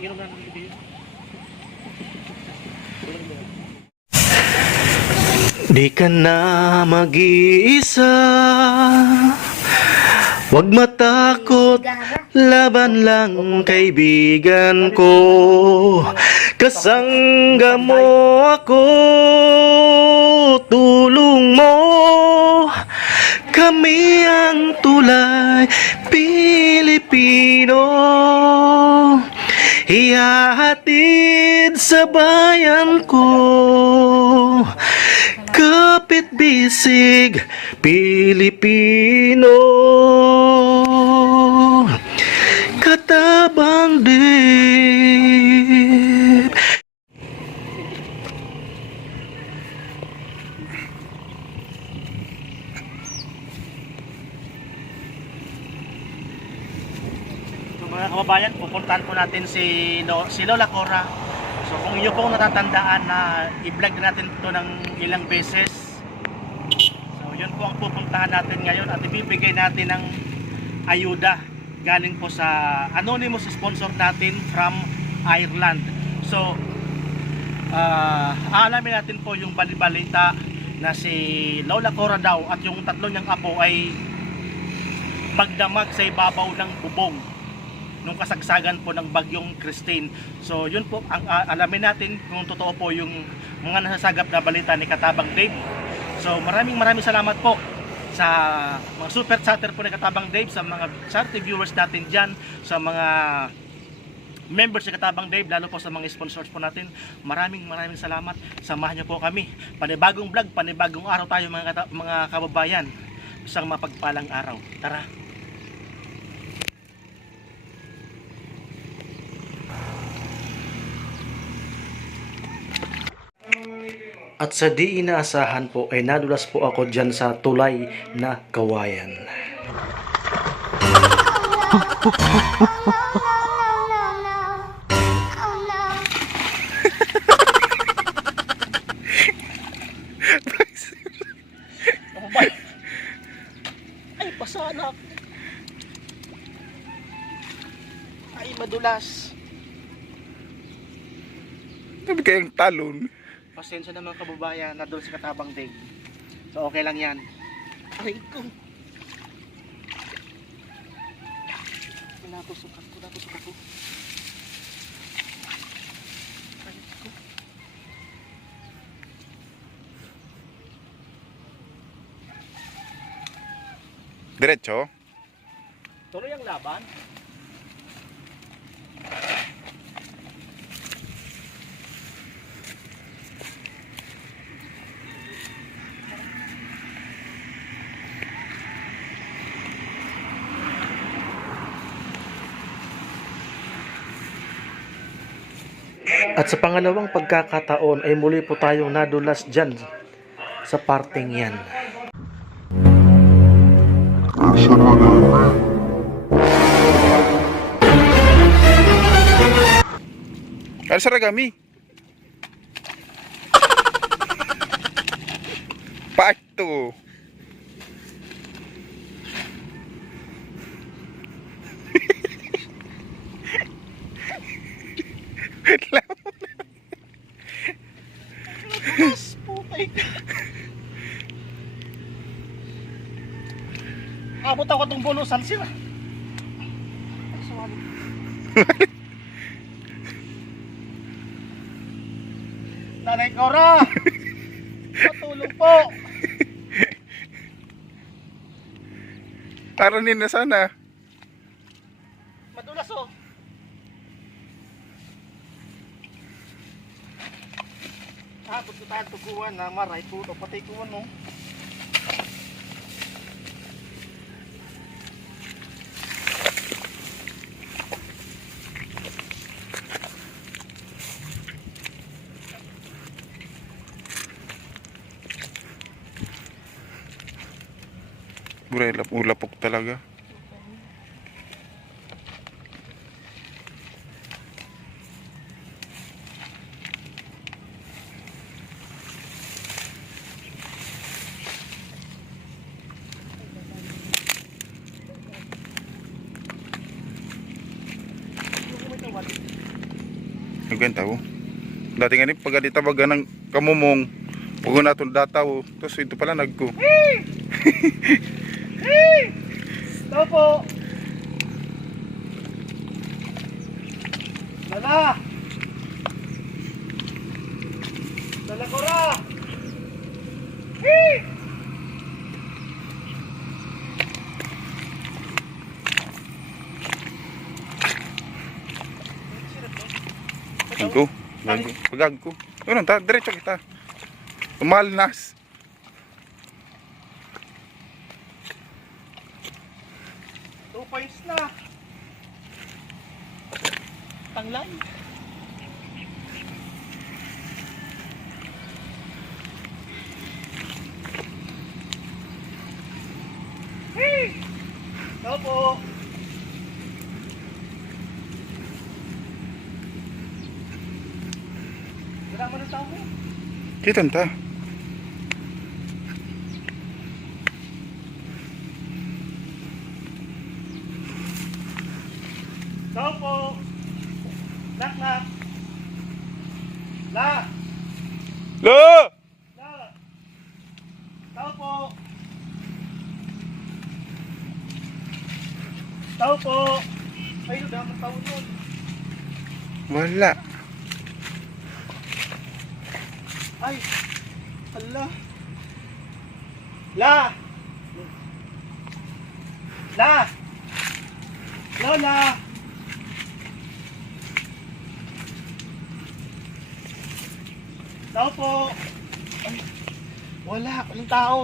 inom na ng gabi. Di ka na mag-iisa, huwag matakot, laban lang kaibigan ko. Kasangga mo ako, tulong mo, kami ang tulay Pilipino. Ihahatid sa bayan ko, kapit bisig Pilipino, katabang dib. So mga kababayan, pupuntahan po natin si Lola Cora. So kung inyo pong natatandaan na i-vlog natin ito ng ilang beses. So yun po ang pupuntahan natin ngayon at ibibigay natin ng ayuda galing po sa anonymous sponsor natin from Ireland. So aalamin natin po yung balibalita na si Lola Cora daw at yung tatlo niyang apo ay magdamag sa ibabaw ng bubong nung kasagsagan po ng bagyong Christine. So yun po ang alamin natin kung totoo po yung mga nasasagap na balita ni Katabang Dave. So maraming salamat po sa mga super chatter po ni Katabang Dave, sa mga charity viewers natin dyan, sa mga members ni Katabang Dave, lalo po sa mga sponsors po natin. Maraming salamat. Samahan niyo po kami. Panibagong vlog, panibagong araw tayo mga kababayan. Isang mapagpalang araw. Tara! At sa di inaasahan po ay nadulas po ako dyan sa tulay na kawayan. Ay, pasanak! Ay, madulas! Sabi kayang talon. Pasensya na mga kababayan, nadol sa Katabang Dave. So okay lang yan. Aray ko! Natusok ako. Aray ko! Diretso. Tuloy ang laban. At sa pangalawang pagkakataon ay muli po tayong nadulas dyan sa parting yan. Ano sa ragami? Part 2. Yes, putay ka. Abot ako itong bulusan sila. Sorry. Nanay Cora! Matulong po! Taranin na sana. Madulas oh! Abot ko tayo tuguan na maray po. Patay kuwan mo. Buray, lapok talaga. Nagbenta ko. Dati nga ni pagkaditabagan ng kamumong. Pag na itong data ko. Tapos ito pala nagko. Ito po. Lala. Lola Cora. Nagko. Pagag ko. Ano ta? Diretso kita. Umalnas. Two points na. Tanglay. Ito po. Wala mo ng tao mo. Kita ta. Ito po. Knock knock. La. Lo! La. Ito po. Ito po. Ay, wala mo tao nun. Wala. Ay. Hala. La. La. Lola. Tao po. Ay, wala. Walang tao.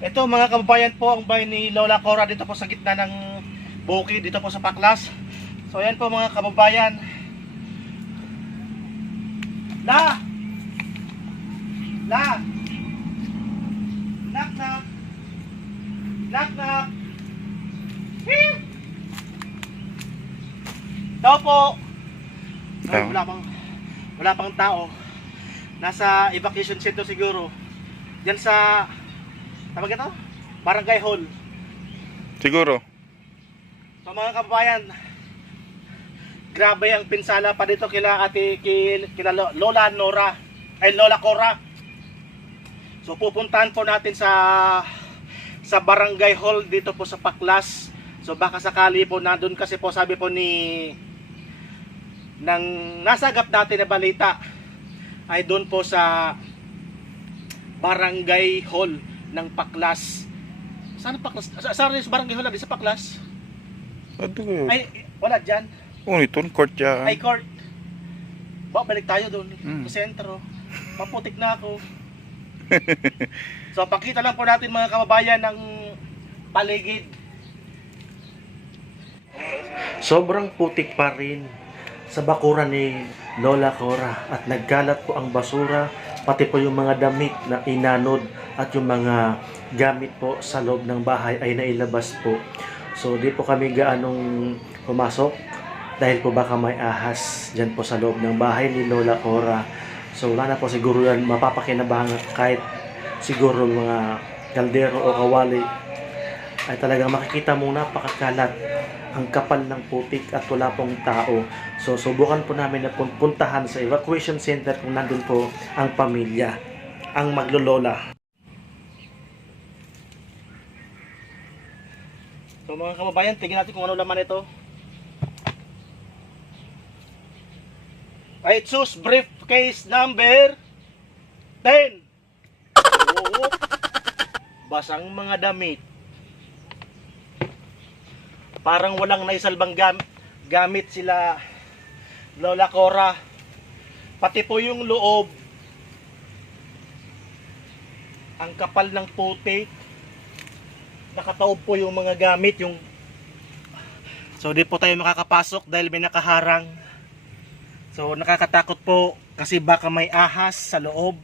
Ito mga kababayan po, ang bahay ni Lola Cora dito po sa gitna ng bukid, dito po sa Paklas. So ayan po mga kababayan. La! La! Knock knock! Knock knock! Hee! Tao po! Ay, Tao. wala pang tao. Nasa evacuation center siguro. Diyan sa tawag ito? Barangay Hall. Siguro. So mga kababayan, grabe ang pinsala pa dito kila kila Lola Nora ay Lola Cora. So pupuntahan po natin sa Barangay Hall dito po sa Paklas. So baka sakali po nandun kasi po sabi po ng nasagap natin na balita ay doon po sa Barangay Hall ng Paklas. Saan Paklas? Saan yung Barangay Hall? Di sa Paklas? Ato. Ay, wala dyan. Oh, ito court ya. Ay, court. Balik tayo doon. Sa sentro. Maputik na ako. So, pakita lang po natin mga kababayan ng paligid. Sobrang putik pa rin sa bakuran ni Lola Cora at nagkalat po ang basura, pati po yung mga damit na inanod at yung mga gamit po sa loob ng bahay ay nailabas po. So di po kami gaanong pumasok dahil po baka may ahas dyan po sa loob ng bahay ni Lola Cora. So wala na po siguro yan mapapakinabangan kahit siguro mga kaldero o kawali ay talagang makikita mo napakakalat, ang kapal ng putik at wala pong tao. So subukan po namin na puntahan sa evacuation center kung nandun po ang pamilya, ang maglolola. So mga kababayan, tingnan natin kung ano laman ito. Ay, choose briefcase number 10. Oo. Basang mga damit. Parang walang naisalbang gamit sila Lola Cora. Pati po yung loob. Ang kapal ng putik. Nakataob po yung mga gamit. So di po tayo makakapasok dahil may nakaharang. So nakakatakot po kasi baka may ahas sa loob.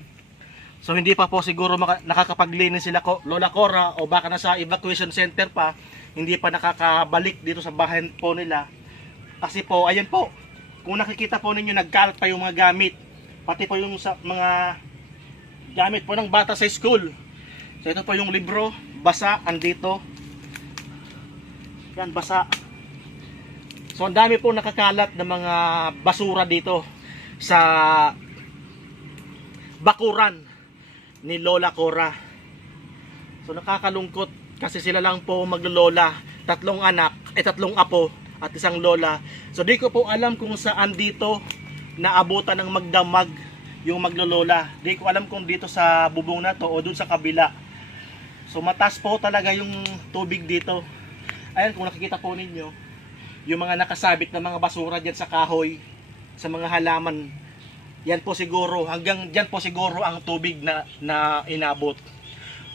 So hindi pa po siguro nakakapaglinis sila Lola Cora o baka nasa evacuation center pa. Hindi pa nakakabalik dito sa bahay po nila. Kasi po, ayan po. Kung nakikita po ninyo, nagkalat pa yung mga gamit. Pati po yung mga gamit po ng bata sa school. So ito po yung libro. Basa, andito. Yan, basa. So ang dami po nakakalat ng mga basura dito sa bakuran ni Lola Cora. So nakakalungkot kasi sila lang po maglolola, 3 anak, 3 apo at 1 lola. So di ko po alam kung saan dito naabutan ng magdamag yung maglolola. Di ko alam kung dito sa bubong na to o dun sa kabila. So mataas po talaga yung tubig dito. Ayan, kung nakikita po ninyo, yung mga nakasabit na mga basura dyan sa kahoy, sa mga halaman, yan po siguro, hanggang dyan po siguro ang tubig na inabot.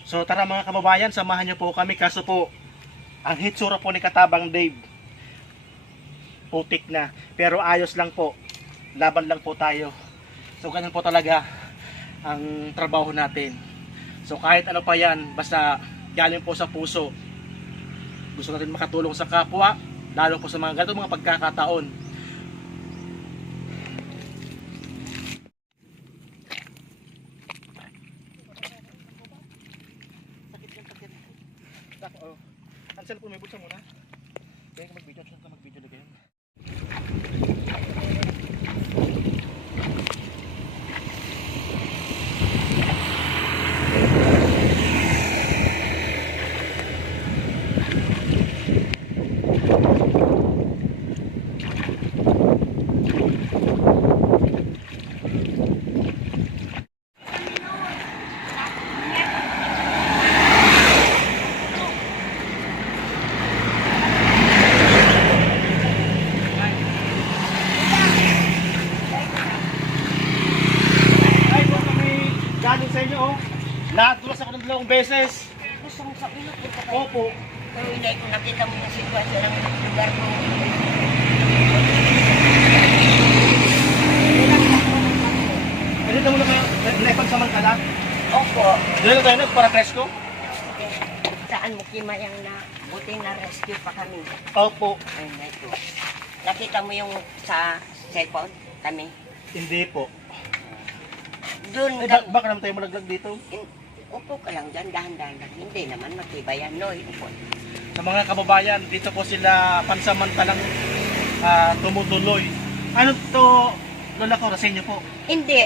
So tara mga kababayan, samahan nyo po kami. Kaso po, ang hitsura po ni Katabang Dave, putik na. Pero ayos lang po, laban lang po tayo. So ganun po talaga ang trabaho natin. So kahit ano pa yan, basta galing po sa puso. Gusto natin makatulong sa kapwa, lalo po sa mga ganitong mga pagkakataon. Ang cellphone may bulsa muna. Kaya ka mag-video, mag-video lagi yun. Ay, kung kami galing sa inyo, oh. Nadulas ako ng 2 beses. Gusto mong sabihin na punta kayo. Opo. Pero hindi ko nakita mo yung sitwasyon ng lugar mo. Ay, dito muna kayo. Naipagsamantala. Opo. Dito na tayo para presko. Saan mo kimayang na buti na rescue pa kami. Opo. Ay, naku. Nakita mo yung sa cellphone kami? Hindi po. Doon Ay, ka. baka naman tayo malaglag dito. Upo ka lang dyan, dahan-dahan lang. Hindi naman matibayan, no? Upo. Sa mga kababayan, dito po sila pansamantalang tumutuloy. Ano to, Lola Cora, sa inyo po? Hindi.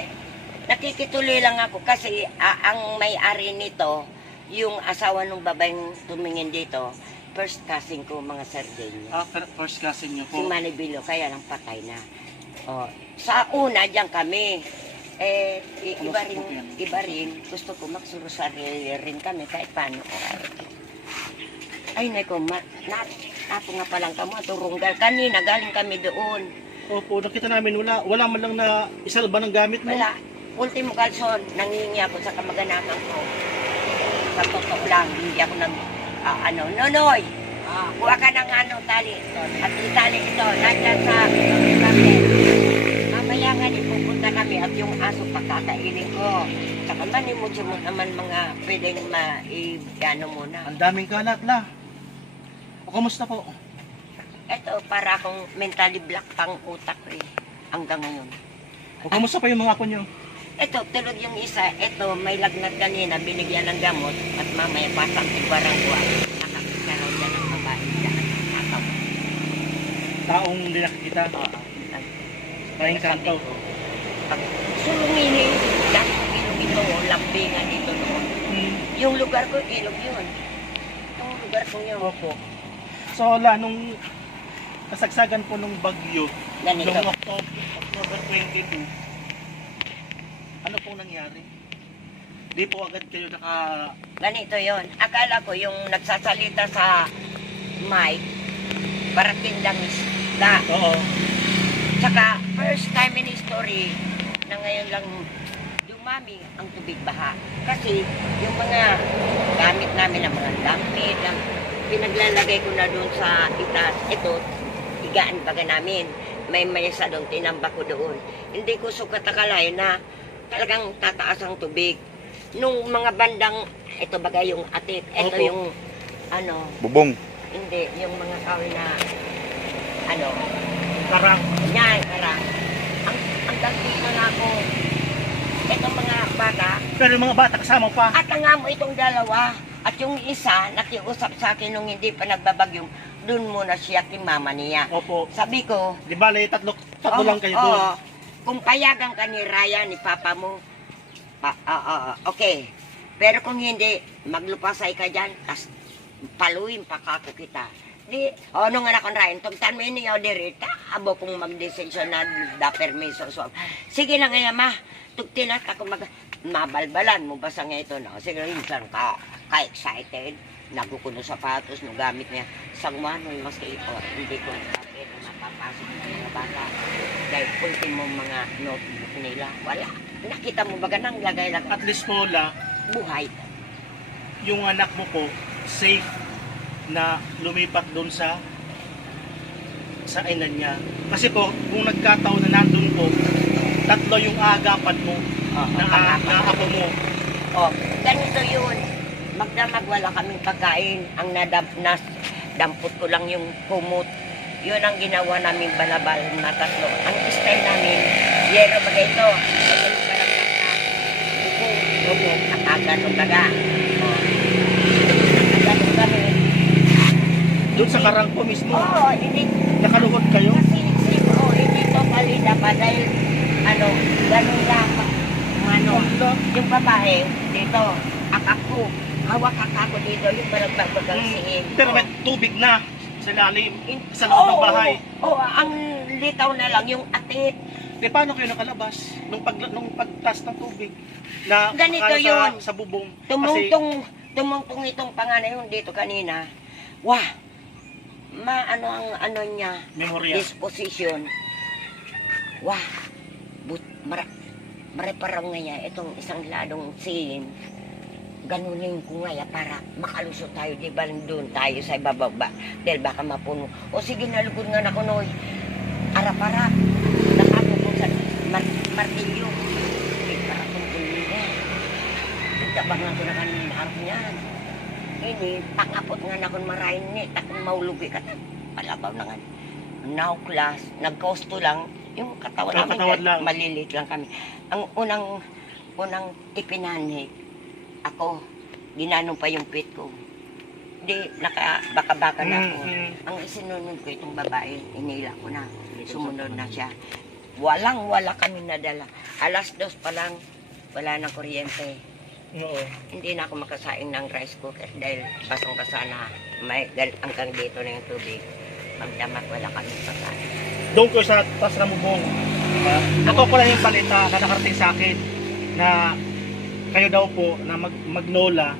Nakikituloy lang ako kasi ang may-ari nito, yung asawa ng babaeng tumingin dito, first cousin ko, mga sardine. First cousin niyo Si po. Manny Bilo, kaya lang patay na. Oh, sa una, diyan kami. Iba rin. Gusto ko magsurusarili rin kami kahit paano. Ay, naku, napo nga palang kamo, turunggal. Kanina, galing kami doon. Opo, nakita namin wala man lang na isalba ng gamit mo. Wala. Ultimo kalson, nangingi ako sa kamag-anakan ko. Sa totoo lang, hindi ako Nonoy, kuha ka ng tali. At itali ito, nandiyan sa kami. Mamaya nga din pupunta kami at yung aso pakakainin ko. Saka manimutsi mo naman mga pwedeng ma-gano muna. Ang daming kalat la. O, kamusta po? Ito, para akong mentally black pang utak ko hanggang ngayon. O, kamusta pa yung mga apo niyo? Ito, tulog yung isa. Ito, may lagnat kanina, binigyan ng gamot at mamaya pasang ibarangwa. Nakakita raw dyan ng babae dyan. Ataw. Taong hindi nakikita. Tayong kanto. Sulungini, dahil ilog ito, lambingan dito noon. Yung lugar ko, ilog yun. Yung lugar ko yun. Opo. So, nung kasagsagan po nung bagyo, Ganito. noong October 22, ano pong nangyari? Di po agad kayo Ganito yon. Akala ko yung nagsasalita sa mic, parating lang isda. Oo. Tsaka, first time in history na ngayon lang dumami ang tubig baha. Kasi yung mga gamit namin ng mga damit, pinaglalagay ko na doon sa itaas. Ito, higaan baga namin. May mayasa doon, tinambak ko doon. Hindi ko sukat akalay na talagang tataas ang tubig. Nung mga bandang, ito baga yung atit, ito Opo. yung, Bubong. hindi, yung mga kahoy na, karang. yan, karang. Hanggang dito na ako, itong mga bata, Pero yung mga bata kasama pa. at nga mo itong dalawa, at yung isa, nakiusap sa akin nung hindi pa nagbabagyong, doon muna siya kay mama niya. Opo. Sabi ko, Di ba, tatlo lang kayo doon. oo, kung payagan ka ni Raya, ni papa mo, okay. Pero kung hindi, maglupasay ka dyan, tas paluin pa kako kita. Di, ano nga na kung Ryan, tugtan mo yun niya, dirita, abo kung mag-desisyon na da permiso. So, sige lang nga ma, tugtilat ako mabalbalan mo basta nga ito na. Sige, minsan ka-excited, nagukuno sapatos, no gamit niya. Sangman, may mas kayo, hindi ko kapit, mapapasok ng mga bata. Dahil ultimo mga notebook nila, wala. Nakita mo ba ganang lagay lang At least po, La, buhay. yung anak mo po, safe na lumipat doon sa ina niya. Kasi po, kung nagkataon na nandun po, tatlo yung agapan mo, na apo mo. Oh, ganito yun. Magdamag wala kaming pagkain. Ang dampot ko lang yung kumot. Yun ang ginawa namin balabal na tatlo. Ang style namin, yero ba ito? Magaling ka lang na buko. Nakagano baga. Oh. Nakagano kami. Doon sa karangko mismo, Oo, hindi. nakaluhod kayo. Kasi hindi to palida pa dahil ganun lang. Yung babae, dito, akako, hawak akako dito, yung balagbagang siin. Pero may tubig na sa lalim, sa loob ng bahay. Oo, ang litaw na lang, yung atit. Di paano kayo nakalabas nung pagtas ng tubig na Ganito akala yun. sa bubong? Tumungtong itong panganay yung dito kanina. Wah, ang niya, Memorya. disposition. Wah, Mare-parang nga itong isang ladong sin, ganunin ko nga para makalusot tayo, di ba doon tayo sa ibababa, dahil baka mapuno. O sige, nalugod nga na ko noy, arap-arap, nakako ko sa martilyo, para kong puno. Tabang nga ko na kanina arap niyan. Ini, pangapot nga na kong marahin ni, takong maulugi ka, palabaw na nga. Now class, nagkosto lang, yung katawan namin, Katawan lang. maliliit lang kami. Ang unang ipinanhik, ako, ginanong pa yung pit ko. Hindi, baka-baka na ako. Ang isinunod ko itong babae, inila ko na. Sumunod na siya. Wala kami nadala. 2:00 pa lang, wala nang kuryente. Oo. Hindi na ako makasaing ng rice cooker dahil basang-basa na hanggang dito na yung tubig. Magdamat, wala kami pagkain. Doon ko sa taas ng bubong. Ako ko lang yung balita na nakarating sa akin na kayo daw po na maglola,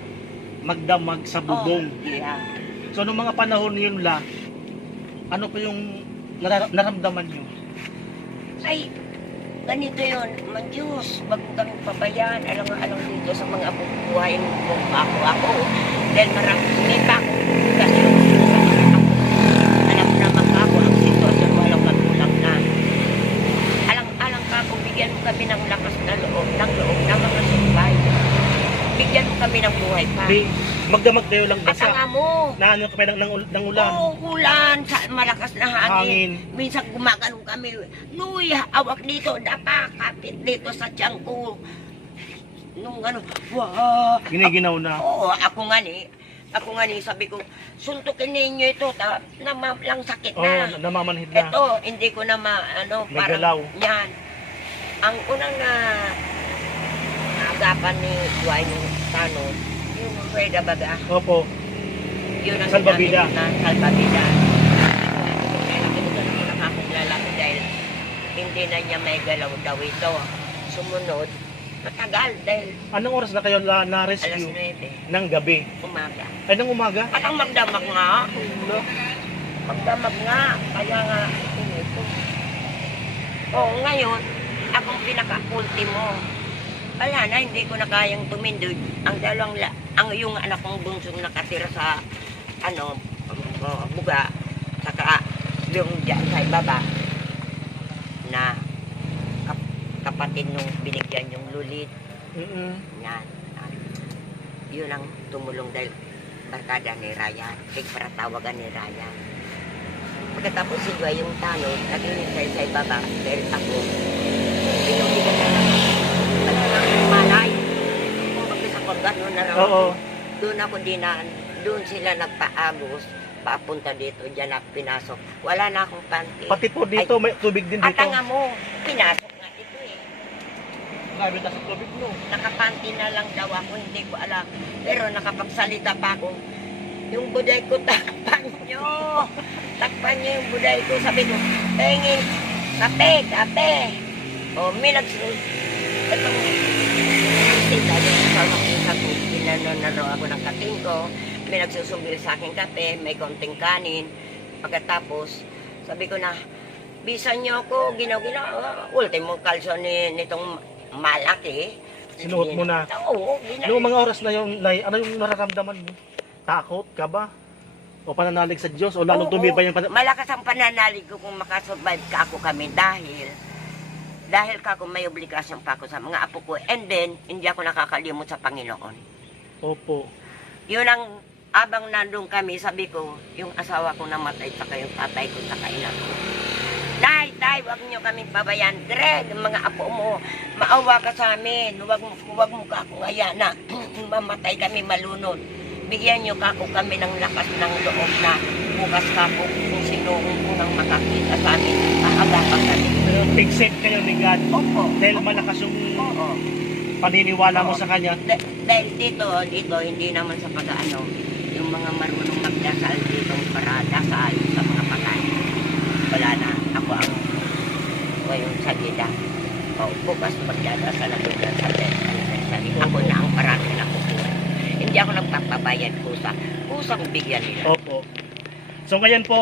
magdamag sa bubong. Yeah. So nung mga panahon yun La, ano po yung naramdaman nyo? Ay, ganito yun. Man Diyos, wag mo kami pabayaan. Alang dito sa mga buhay mo ako. Dahil may pako. Kasi alam naman ako ang sitwasyon, walang magulang na. Alang ka kung bigyan mo kami ng lakas na loob na mga sumbay. Bigyan mo kami ng buhay pa. Di, magdamag kayo lang At basa. nga mo, Naano kami ng ulan. oo, ulan, malakas na hangin. Hangin. Minsan gumagano kami. Nuy, awak dito, dapa, kapit dito sa tiyan ko. Nung wah. Giniginaw na. Oo, ako nga ni, sabi ko, suntukin ninyo ito, lang sakit Oo, na. namamanhid na. Ito, hindi ko na May galaw. yan. Ang unang agapan ni Duane Tano, yung Freda Baga, Opo. yun ang Salbabida. ginamit na salbabida. Kaya nakita naman ang aking lalaki dahil hindi na niya may galaw daw ito. Sumunod, matagal dahil Anong oras na kayo alas na-rescue? 9, Ng gabi. umaga. Ay, ng umaga? At ang magdamag nga, magdamag nga, kaya nga, ito. Oo, ngayon, akong pinaka-ultimo. Wala na, hindi ko na kayang tumindod. Ang yung anak kong bunsong nakatira sa, buga, saka yung dyan sa ibaba, na kapatid nung binigyan yung lulit. Yan. Yun ang tumulong dahil barkada ni Ryan. Para tawagan ni Ryan. Pagkatapos si Joy yung tanong, nag-inintay sa ibaba dahil ako, pinuligan na lang. Wala lang malay. Kung kasi sa pag gano'n na raw. Oo. Doon ako doon sila nagpaagos. papunta dito, dyan ako pinasok. Wala na akong panty. Pati po dito, may tubig din At dito. nga mo, pinasok nga ito eh. Grabe na sa tubig, no? Nakapanty na lang daw ako, hindi ko alam. Pero nakapagsalita pa ako. Yung buday ko, takpan nyo. Takpan nyo yung buday ko. Sabi ko, pengin, kape. O, may nagsunod. Itong sila, yung kasama ko sa tubig, pinanonaro ako ng kating ko. May nagsusubil sa akin kape, may konting kanin. Pagkatapos, sabi ko na, bisan nyo ako, ginaw-ginaw. Ultimo kalso nitong malaki. Sinuot mo na. Oo, Noong mga oras na yun, Nay, ano yung nararamdaman mo? Takot ka ba? O pananalig sa Diyos? O lalong tumibay yung Malakas ang pananalig ko kung makasurvive ka ako kami dahil ka ako may obligasyon pa ako sa mga apo ko. And then, hindi ako nakakalimot sa Panginoon. Opo. Yun ang, abang nandun kami, sabi ko, yung asawa ko namatay, saka yung tatay ko, saka ina ko. Tay, wag nyo kaming pabayan. Greg, mga apo mo, maawa ka sa amin. Wag mo ka akong aya na mamatay kami malunod. Bigyan nyo kako kami ng lakas ng loob na bukas kako kung sino ang unang makakita sa amin. Maagapan kami. Pero big safe kayo ni God. Opo. Dahil malakas yung Oo. paniniwala mo Oo. sa Kanya. Dahil dito, hindi naman sa pag-ano, yung mga marunong magdasal dito para dasal sa mga patay. Wala na. Ako ang ngayon sa gida. O, bukas magdadasal ako dyan sa anniversary. Ako na ang parati na kukuha. Hindi ako nagpapabayad kusang bigyan nila. Opo. So ngayon po,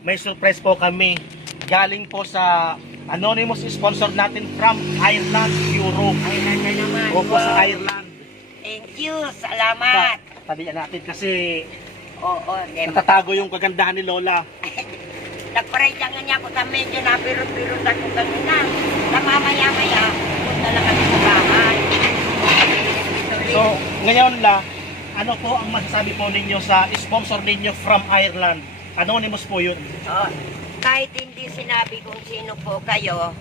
may surprise po kami. Galing po sa anonymous sponsor natin from Ireland, Europe. Ireland na naman. Opo, Wow. sa Ireland. Thank you. Salamat. Tabihan natin kasi Oo. natatago yung kagandahan ni Lola. Nagparaydangan niya ako sa medyo na pirot-pirot ako kanina. Na mamaya-maya, punta na kami sa bahay. So ngayon ano po ang masasabi po ninyo sa sponsor ninyo from Ireland? Anonymous po yun. Oh, kahit hindi sinabi kung sino po kayo,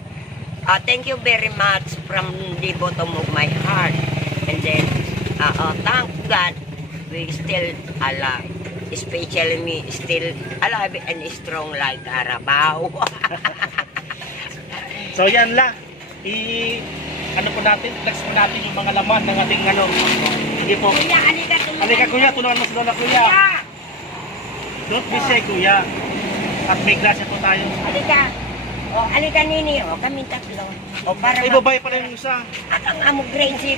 thank you very much from the bottom of my heart. And then, thank God we still alive. Especially me, still alive and strong like Carabao. So yan ano po natin, flex po natin yung mga laman ng ating ano. Sige po. Kuya, alika tulungan. Halika kuya, tulungan mo si Lola kuya. Kuya, Don't be shy kuya. At may grasya po tayo. alika. O, alika nini, o, kami tatlo. O, para Ay, babae pala yung isa. At ang amo grade 6.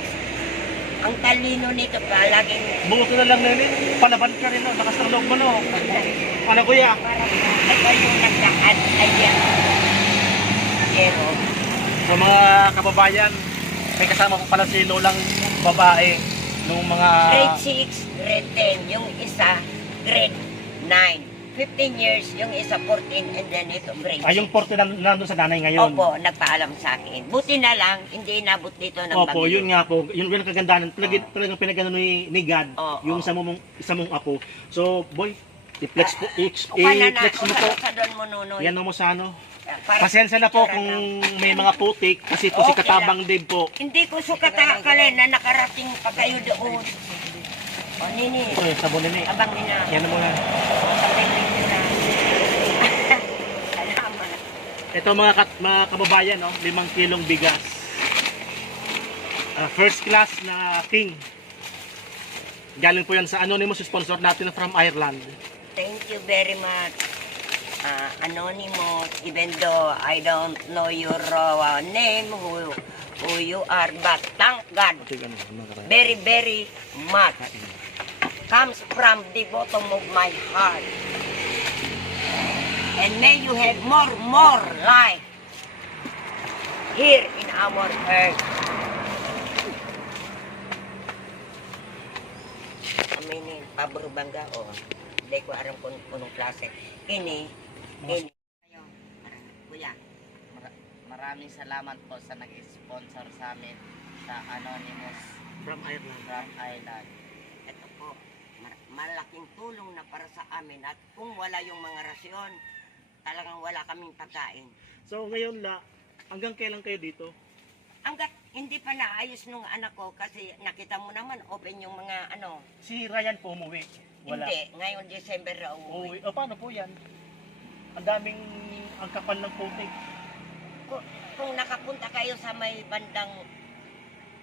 Ang talino nito pa, laging Buti na lang nene. Palaban ka rin, no? Lakas ng loob mo, no? Ano kuya? para ito yung nagdaan. Ayan. Pero, So mga kababayan, may kasama po pala si Lolang babae nung mga... grade 6, grade 10. Yung isa, grade 9. 15 years, yung isa 14, and then ito grade 6. Yung 40 nandun sa nanay ngayon. Opo, nagpaalam sa akin. Buti na lang, hindi inabot dito ng Opo, bagyo. yun nga po. Yun ang kagandahan. Talagang pinagano ni God, Oo. yung isa mong apo. So, boy, i-flex mo po. Sa doon mo, Nunoy. Yan mo sa ano. Para- Pasensya na po kung may mga putik kasi po si Okay Katabang Dave po. Hindi ko sukat akalin na nakarating pa kayo doon. O, Nini, Ito, sabon nini. abang nina. Yan mo na. Sabay nila. Salamat. Ito mga kababayan, no? 5 kilong bigas. First class na king. Galing po yan sa anonymous sponsor natin from Ireland. Thank you very much. Anonymous, even though I don't know your name, who you are, but thank God, very, very much. Comes from the bottom of my heart. And may you have more life here in our earth. Aminin, pabor bangga o. Hindi ko aram kung punong klase. Ini. Kuya. Maraming salamat po sa nag-sponsor sa amin sa Anonymous From Ireland. from Ireland. Ito po, malaking tulong na para sa amin at kung wala yung mga rasyon, talagang wala kaming pagkain. So ngayon hanggang kailan kayo dito? Hanggat hindi pa naayos nung anak ko kasi nakita mo naman open yung mga ano. Si Ryan po umuwi. Wala. Hindi, ngayon December na uuwi. O paano po yan? Ang daming, ang kapal ng putik. Kung nakapunta kayo sa may bandang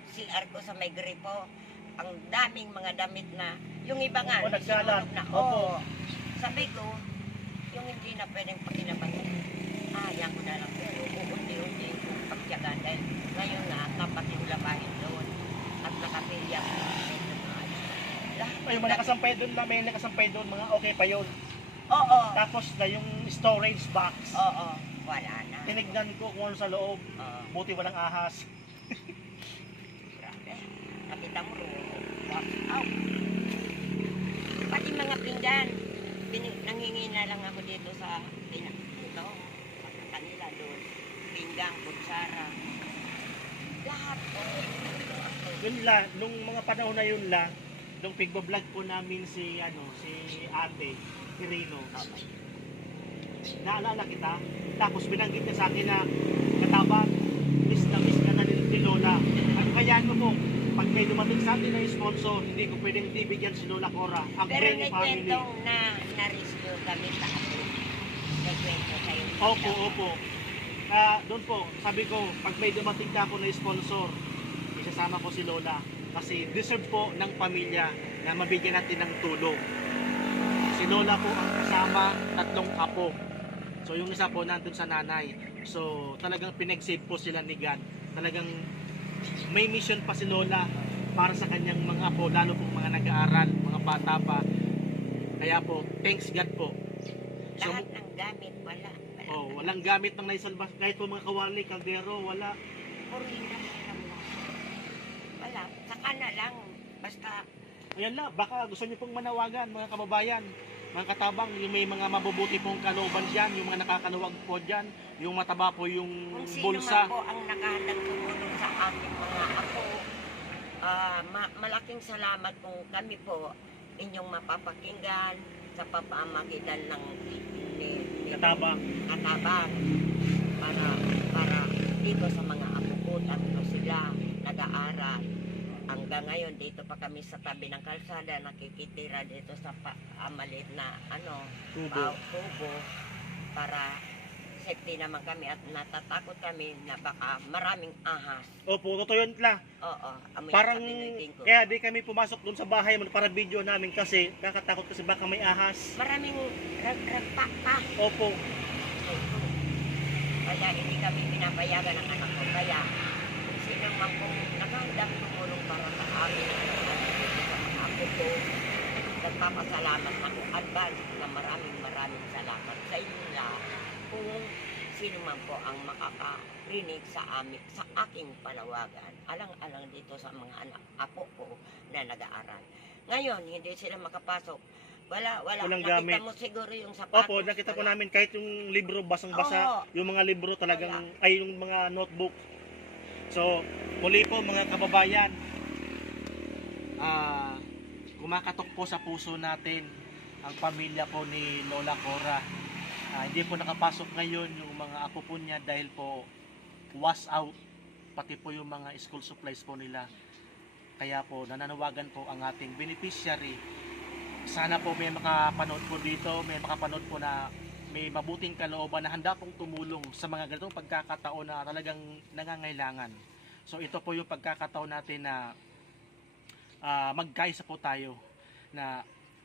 CR ko sa may gripo, ang daming mga damit na, yung iba nga, O, nagkalat. sinulog na. Opo. Oo. Sabi ko, yung hindi na pwedeng pakilabasan, yan ko na lang. Pero unti-unti kong pagtyagan dahil ngayon nga, dapat yung labahin doon at nakapilya ko na medyo maayos. Lahat Ay, yung mga nakasampay doon, may nakasampay doon, mga okay pa yun. Oo. Tapos na yung storage box. Oo. Wala na. Tinignan ko kung ano sa loob. Oo. Buti walang ahas. Grabe. Nakita mo rin. Wow. Pati mga pinggan. Nanghingi na lang ako dito sa ito. Sa kanila doon. Pinggan, kutsara. Lahat po. Yun la, nung mga panahon na yun la, nung pigbablog po namin si ate, si Rino. Okay. Naalala kita. Tapos binanggit niya sa akin na katabang, miss ka na ni Lola. Ano kaya mo po? Pag may dumating sa atin na sponsor, hindi ko pwedeng bibigyan si Lola Cora. Ang Pero Brenny may family. kwentong na na-rescue kami sa ako. May kwento kayo. Opo. Doon po, sabi ko, pag may dumating ka ako na sponsor, isasama ko si Lola. Kasi deserve po ng pamilya na mabigyan natin ng tulong. Si Lola po ang kasama, 3 apo. So yung isa po nandun sa nanay. So talagang pinag-save po sila ni God. Talagang may mission pa si Lola para sa kanyang mga apo, lalo pong mga nag-aaral, mga bata pa. Kaya po, thanks God po. So, Lahat ng gamit, wala. walang gamit ng naisalbas. Kahit po mga kawali, kaldero, wala. Purina lang. Wala. Saka na lang. Basta Ayan lang, baka gusto niyo pong manawagan mga kababayan, mga katabang, yung may mga mabubuti pong kalooban dyan, yung mga nakakaluwag po dyan, yung mataba po yung kung sino bulsa. man po ang nakahandang tumulong sa aking mga apo, malaking salamat kung kami po inyong mapapakinggan sa pamamagitan ng Katabang. katabang para dito sa mga apo ko, tatlo sila nag-aaral. Hanggang ngayon, dito pa kami sa tabi ng kalsada, nakikitira dito sa maliit na tubo para safety naman kami at natatakot kami na baka maraming ahas. Opo, totoo yun la. Oo, amoy Parang, sa Pinoy ko. kaya di kami pumasok dun sa bahay para video namin kasi kakatakot kasi baka may ahas. Maraming ragpa. Opo. Kaya hindi kami pinapayagan ng anak ko. Kaya kung sino man kung nakahandang tumulong para sa amin sa mga apo ko, nagpapasalamat ako advance na maraming salamat sa inyo lahat kung sino man po ang makakarinig sa aking panawagan. Alang-alang dito sa mga anak apo ko na nag-aaral. Ngayon, hindi sila makapasok. Wala. Walang Nakita gamit. mo siguro yung sapatos. Opo, nakita po wala. namin kahit yung libro basang-basa, yung mga libro talagang, ay yung mga notebook. So, muli po mga kababayan, kumakatok po sa puso natin ang pamilya po ni Lola Cora. Hindi po nakapasok ngayon yung mga apo po niya dahil po was out, pati po yung mga school supplies po nila. Kaya po nananawagan po ang ating beneficiary. Sana po may makapanood po dito, may makapanood po na may mabuting kalooban na handa pong tumulong sa mga ganitong pagkakataon na talagang nangangailangan. So ito po yung pagkakataon natin na magkaisa po tayo na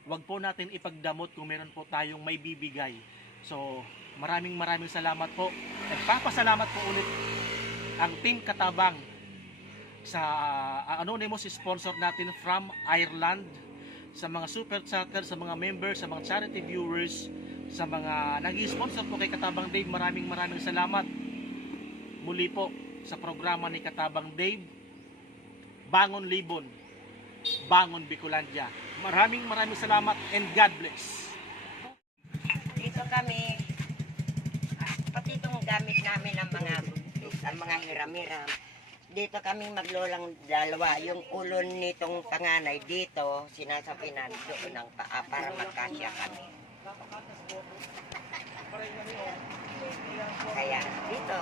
wag po natin ipagdamot kung meron po tayong may bibigay. So maraming salamat po. Nagpapasalamat po ulit ang Team Katabang sa anonymous sponsor natin from Ireland, sa mga super chatter, sa mga members, sa mga charity viewers, sa mga nag-sponsor po kay Katabang Dave. Maraming salamat muli po sa programa ni Katabang Dave, Bangon Libon, Bangon Bicolandia. Maraming salamat and God bless. Dito kami, pati itong gamit namin ang mga hiram-hiram. Dito kami maglolang dalawa. Yung ulo nitong panganay dito, sinasapinan doon ng paa para magkasya kami. Kaya dito,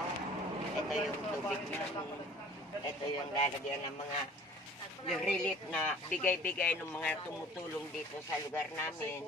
ito yung tubig na, ito yung lalagyan ng mga relief na bigay-bigay ng mga tumutulong dito sa lugar namin.